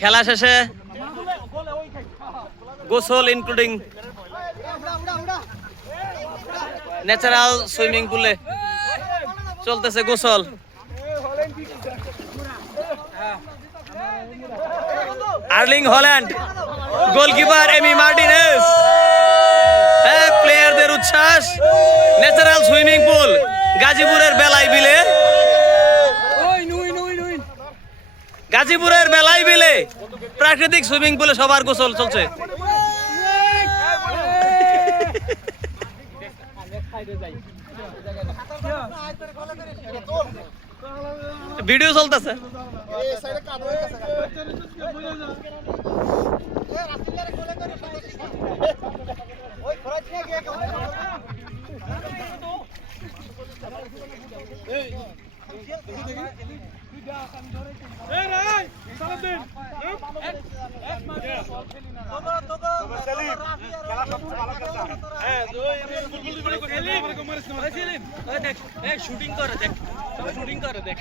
খেলা শেষে গোসল ইনক্লুডিং ন্যাচারাল সুইমিং পুলে চলতেছে গোসল। Erling Haaland, goalkeeper Emi Martinez, প্লেয়ারদের উচ্ছ্বাস। ন্যাচারাল সুইমিং পুল গাজীপুরের বেলাই বিলে, গাজীপুরের বেলাই বিলে প্রাকৃতিক সুইমিং পুলে সবার গোসল চলছে। ভিডিও চলতেছে। শুটিং করে দেখ, শুটিং করে দেখ।